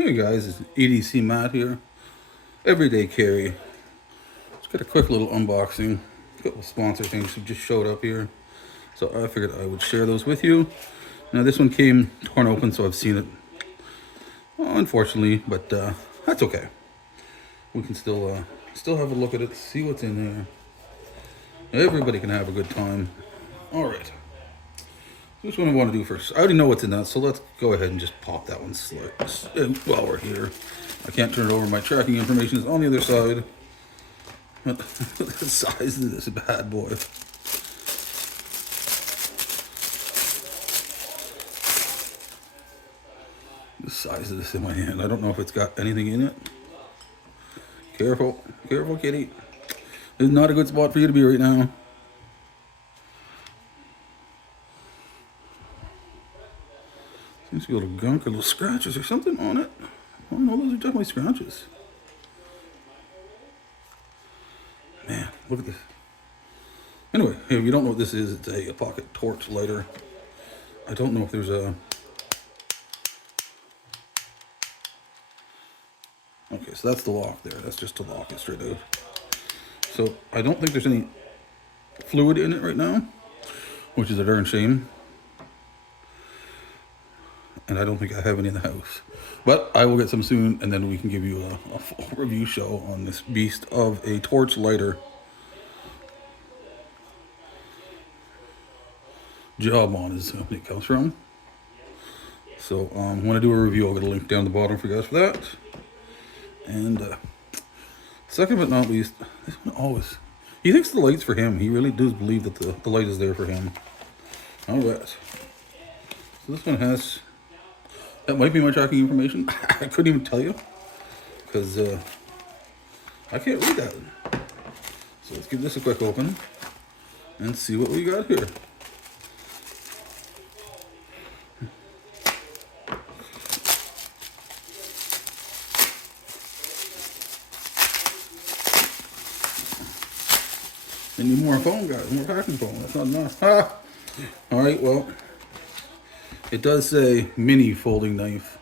Hey guys, it's EDC Matt here. Everyday carry. Just got a quick little unboxing. A couple sponsor things that just showed up here. So I figured I would share those with you. Now this one came torn open, so I've seen it. Well, unfortunately, but that's okay. We can still have a look at it, see what's in there. Everybody can have a good time. Alright. Which one I want to do first? I already know what's in that, so let's go ahead and just pop that one while we're here. I can't turn it over. My tracking information is on the other side. Look at the size of this bad boy. The size of this in my hand. I don't know if it's got anything in it. Careful. Careful, kitty. This is not a good spot for you to be right now. Seems to be a little gunk or little scratches or something on it. Oh no, those are definitely scratches. Man, look at this. Anyway, if you don't know what this is, it's a pocket torch lighter. I don't know if there's a... Okay, so that's the lock there. That's just to lock it straight out. So I don't think there's any fluid in it right now, which is a darn shame. And I don't think I have any in the house. But I will get some soon, and then we can give you a full review show on this beast of a torch lighter. Jobon is where it comes from. So when I do a review, I'll get a link down the bottom for you guys for that. And second but not least, this one always... He thinks the light's for him. He really does believe that the light is there for him. Alright. So this one has... That might be my tracking information. I couldn't even tell you because I can't read that. So let's give this a quick open and see what we got here. I need more foam, guys. More packing foam. That's not enough. Ah! All right, well. It does say mini folding knife.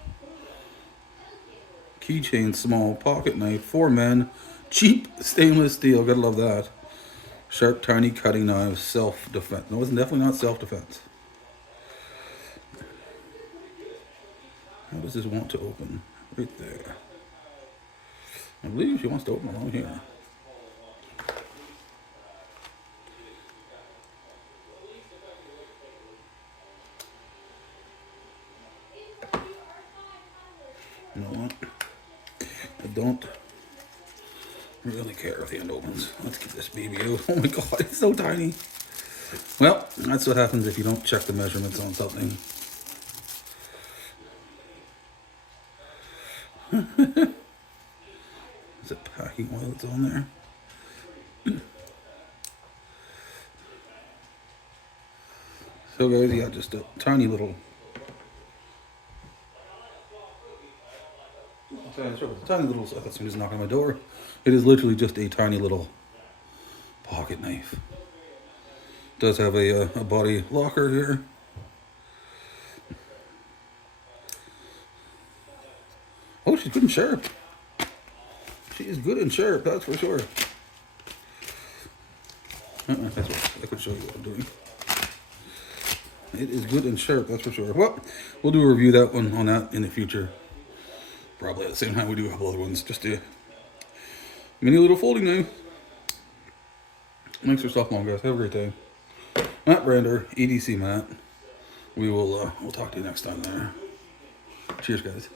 Keychain small pocket knife for men. Cheap stainless steel. Gotta love that. Sharp tiny cutting knives. Self-defense. No, it's definitely not self-defense. How does this want to open? Right there. I believe she wants to open along here. You know what? I don't really care if the end opens. Let's get this baby out. Oh my god, it's so tiny. Well, that's what happens if you don't check the measurements on something. Is it packing oil that's on there? So guys, yeah, just a tiny little... Tiny little, I thought somebody was knocking on my door. It is literally just a tiny little pocket knife. It does have a body locker here. Oh, she's good and sharp. She is good and sharp, that's for sure. That's what I could show you what I'm doing. It is good and sharp, that's for sure. Well, we'll do a review that one on that in the future. Probably at the same time we do a couple other ones. Just a mini little folding knife. Thanks for stopping on, guys. Have a great day. Matt Brander, EDC Matt. We'll talk to you next time there. Cheers, guys.